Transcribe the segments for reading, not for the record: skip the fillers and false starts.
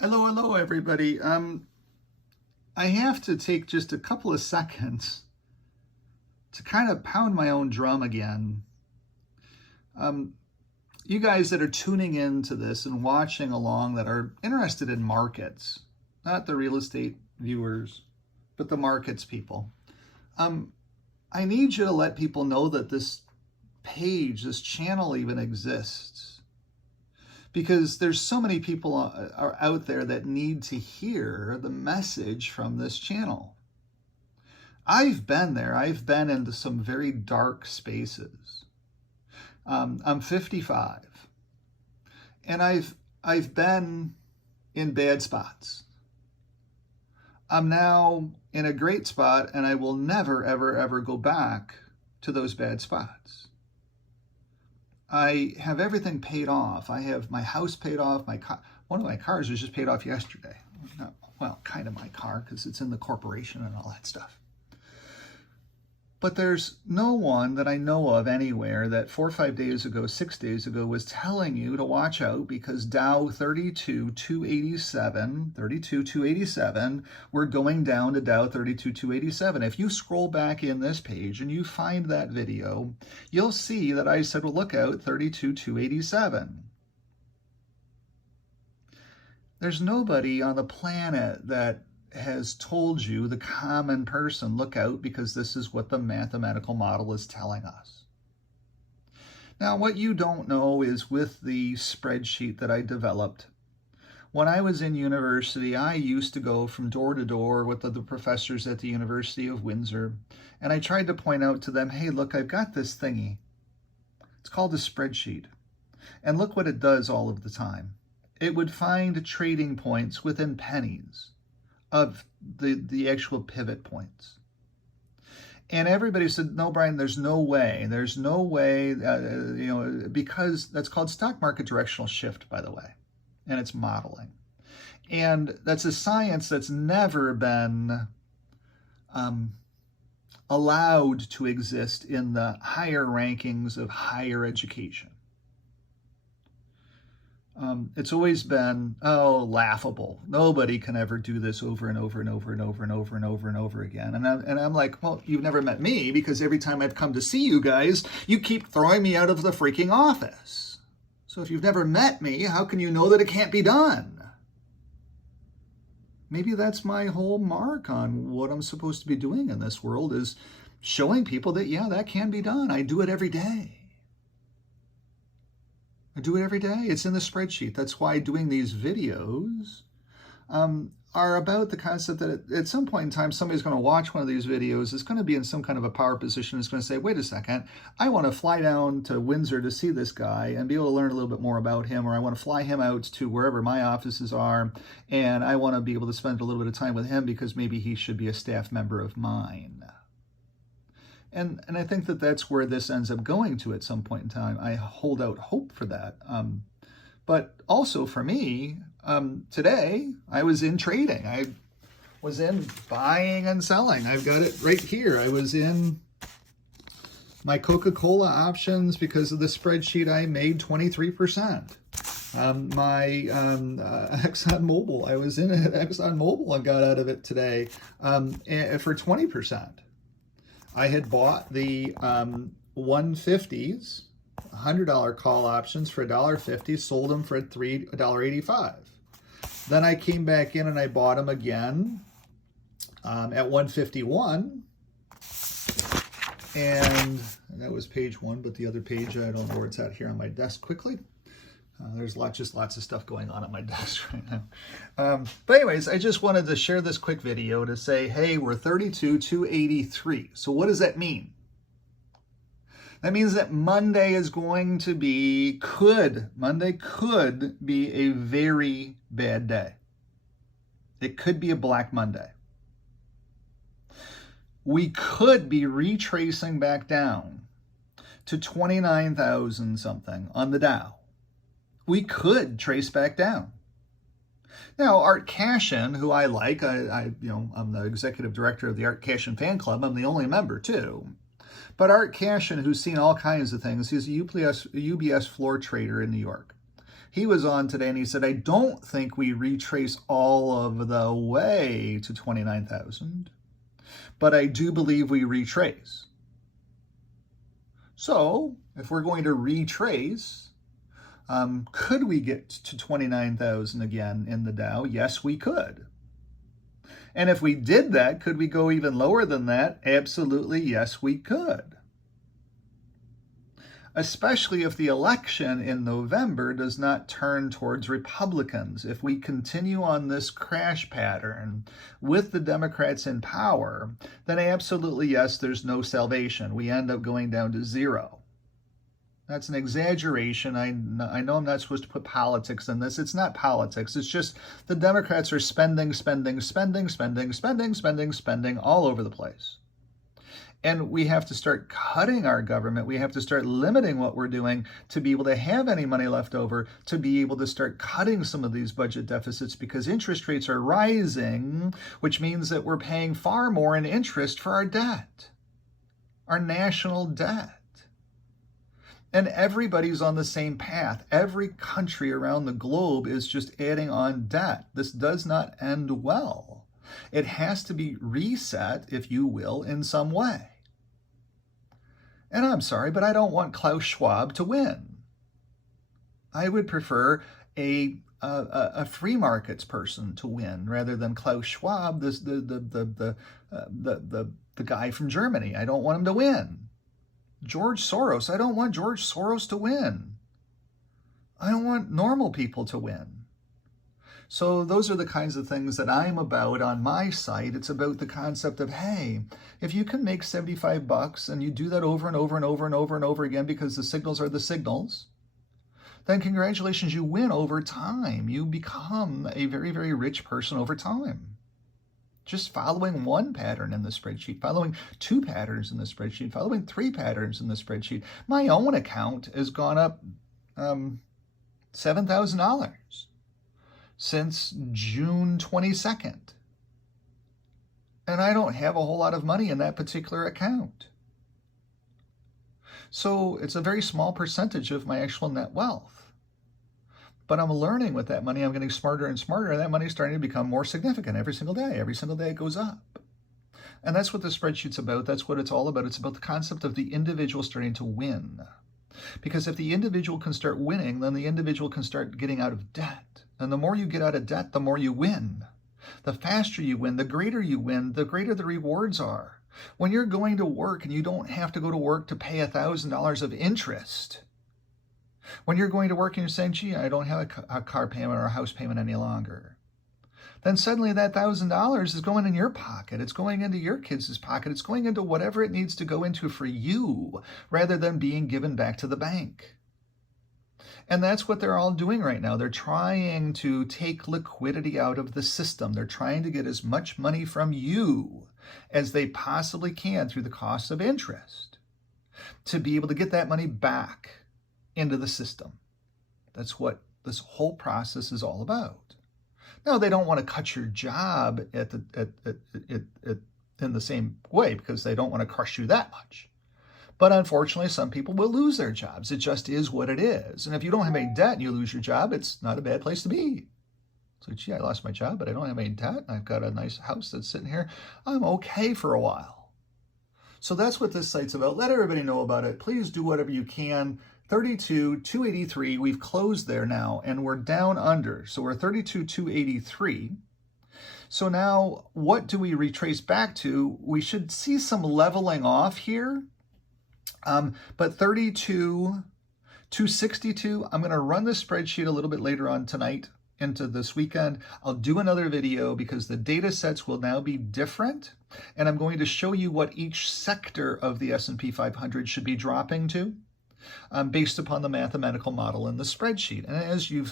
Hello, everybody. I have to take just a couple of seconds to kind of pound my own drum again. Um, you guys that are tuning into this and watching along that are interested in markets, not the real estate viewers, but the markets people. I need you to let people know that this page, this channel even exists, because there's so many people are out there that need to hear the message from this channel. I've been there. I've been into some very dark spaces. I'm 55, and I've been in bad spots. I'm now in a great spot, and I will never, ever, ever go back to those bad spots. I have everything paid off. I have my house paid off. One of my cars was just paid off yesterday. Well, kind of my car, because it's in the corporation and all that stuff. But there's no one that I know of anywhere that 4 or 5 days ago, 6 days ago, was telling you to watch out because Dow 32,287, we're going down to Dow 32,287. If you scroll back in this page and you find that video, you'll see that I said, well, look out, 32,287. There's nobody on the planet that has told you, the common person, look out, because this is what the mathematical model is telling us. Now, what you don't know is with the spreadsheet that I developed, when I was in university, I used to go from door to door with the professors at the University of Windsor, and I tried to point out to them, hey, look, I've got this thingy. It's called a spreadsheet. And look what it does all of the time. It would find trading points within pennies of the actual pivot points. And everybody said, no, Brian, there's no way, because that's called stock market directional shift, by the way, and it's modeling. And that's a science that's never been allowed to exist in the higher rankings of higher education. It's always been, laughable. Nobody can ever do this over and over and over and over and over and over and over again. And I'm like, well, you've never met me, because every time I've come to see you guys, you keep throwing me out of the freaking office. So if you've never met me, how can you know that it can't be done? Maybe that's my whole mark on what I'm supposed to be doing in this world, is showing people that, yeah, that can be done. I do it every day. I do it every day. It's in the spreadsheet. That's why doing these videos are about the concept that at some point in time, somebody's going to watch one of these videos, is going to be in some kind of a power position, is going to say, wait a second, I want to fly down to Windsor to see this guy and be able to learn a little bit more about him, or I want to fly him out to wherever my offices are, and I want to be able to spend a little bit of time with him because maybe he should be a staff member of mine. And I think that that's where this ends up going to at some point in time. I hold out hope for that. But also for me, today I was in trading. I was in buying and selling. I've got it right here. I was in my Coca-Cola options because of the spreadsheet. I made 23%. My ExxonMobil, I was in ExxonMobil and got out of it today for 20%. I had bought the 150s, $100 call options for $1.50, sold them for $1.85. Then I came back in and I bought them again at 151. And that was page one, but the other page, I don't know where it's at here on my desk quickly. There's lots of stuff going on at my desk right now. But anyways, I just wanted to share this quick video to say, hey, we're 32,283. So what does that mean? That means that Monday is going to be, Monday could be a very bad day. It could be a Black Monday. We could be retracing back down to 29,000 something on the Dow. We could trace back down. Now, Art Cashin, who I like, I'm the executive director of the Art Cashin fan club. I'm the only member too. But Art Cashin, who's seen all kinds of things, he's a UBS floor trader in New York. He was on today and he said, I don't think we retrace all of the way to 29,000, but I do believe we retrace. So if we're going to retrace, could we get to 29,000 again in the Dow? Yes, we could. And if we did that, could we go even lower than that? Absolutely, yes, we could. Especially if the election in November does not turn towards Republicans. If we continue on this crash pattern with the Democrats in power, then absolutely, yes, there's no salvation. We end up going down to zero. That's an exaggeration. I know I'm not supposed to put politics in this. It's not politics. It's just the Democrats are spending all over the place. And we have to start cutting our government. We have to start limiting what we're doing to be able to have any money left over, to be able to start cutting some of these budget deficits, because interest rates are rising, which means that we're paying far more in interest for our debt, our national debt. And everybody's on the same path. Every country around the globe is just adding on debt. This does not end well. It has to be reset, if you will, in some way. And I'm sorry, but I don't want Klaus Schwab to win. I would prefer a free markets person to win rather than Klaus Schwab, the guy from Germany. I don't want him to win. George Soros, I don't want George Soros to win. I don't want normal people to win. So those are the kinds of things that I'm about on my site. It's about the concept of, hey, if you can make $75 and you do that over and over and over and over and over again because the signals are the signals, then congratulations, you win over time. You become a very, very rich person over time. Just following one pattern in the spreadsheet, following two patterns in the spreadsheet, following three patterns in the spreadsheet. My own account has gone up $7,000 since June 22nd. And I don't have a whole lot of money in that particular account. So it's a very small percentage of my actual net wealth. But I'm learning with that money, I'm getting smarter and smarter, and that money is starting to become more significant every single day. Every single day it goes up. And that's what the spreadsheet's about. That's what it's all about. It's about the concept of the individual starting to win. Because if the individual can start winning, then the individual can start getting out of debt. And the more you get out of debt, the more you win. The faster you win, the greater you win, the greater the rewards are. When you're going to work and you don't have to go to work to pay $1,000 of interest. When you're going to work and you're saying, gee, I don't have a car payment or a house payment any longer. Then suddenly that $1,000 is going in your pocket. It's going into your kids' pocket. It's going into whatever it needs to go into for you, rather than being given back to the bank. And that's what they're all doing right now. They're trying to take liquidity out of the system. They're trying to get as much money from you as they possibly can through the cost of interest to be able to get that money back into the system. That's what this whole process is all about. Now, they don't want to cut your job in the same way because they don't want to crush you that much. But unfortunately, some people will lose their jobs. It just is what it is. And if you don't have any debt and you lose your job, it's not a bad place to be. So, gee, I lost my job, but I don't have any debt. I've got a nice house that's sitting here. I'm okay for a while. So that's what this site's about. Let everybody know about it. Please do whatever you can. 32,283, we've closed there now, and we're down under. So we're 32,283. So now, what do we retrace back to? We should see some leveling off here. But 32,262, I'm going to run this spreadsheet a little bit later on tonight into this weekend. I'll do another video because the data sets will now be different. And I'm going to show you what each sector of the S&P 500 should be dropping to based upon the mathematical model in the spreadsheet. And as you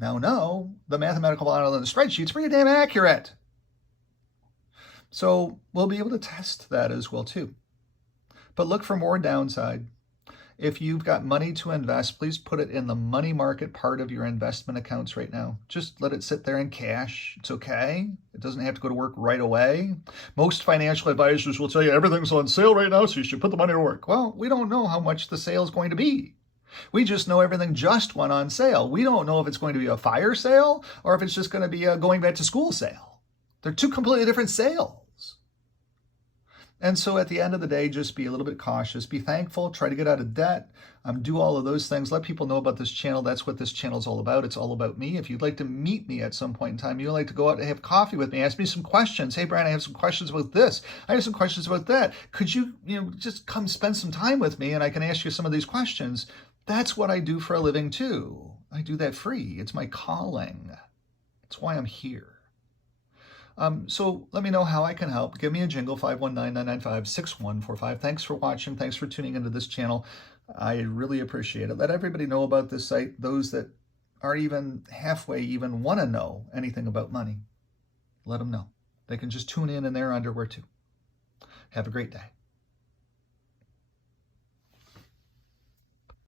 now know, the mathematical model in the spreadsheet is pretty damn accurate. So we'll be able to test that as well too. But look for more downside. If you've got money to invest, please put it in the money market part of your investment accounts right now. Just let it sit there in cash. It's okay. It doesn't have to go to work right away. Most financial advisors will tell you everything's on sale right now, so you should put the money to work. Well, we don't know how much the sale is going to be. We just know everything just went on sale. We don't know if it's going to be a fire sale or if it's just going to be a going back to school sale. They're two completely different sales. And so at the end of the day, just be a little bit cautious, be thankful, try to get out of debt, do all of those things. Let people know about this channel. That's what this channel is all about. It's all about me. If you'd like to meet me at some point in time, you'd like to go out and have coffee with me, ask me some questions. Hey, Brian, I have some questions about this. I have some questions about that. Could you, just come spend some time with me and I can ask you some of these questions? That's what I do for a living too. I do that free. It's my calling. That's why I'm here. So let me know how I can help. Give me a jingle, 519-995-6145. Thanks for watching. Thanks for tuning into this channel. I really appreciate it. Let everybody know about this site, those that aren't even halfway even want to know anything about money. Let them know. They can just tune in their underwear too. Have a great day.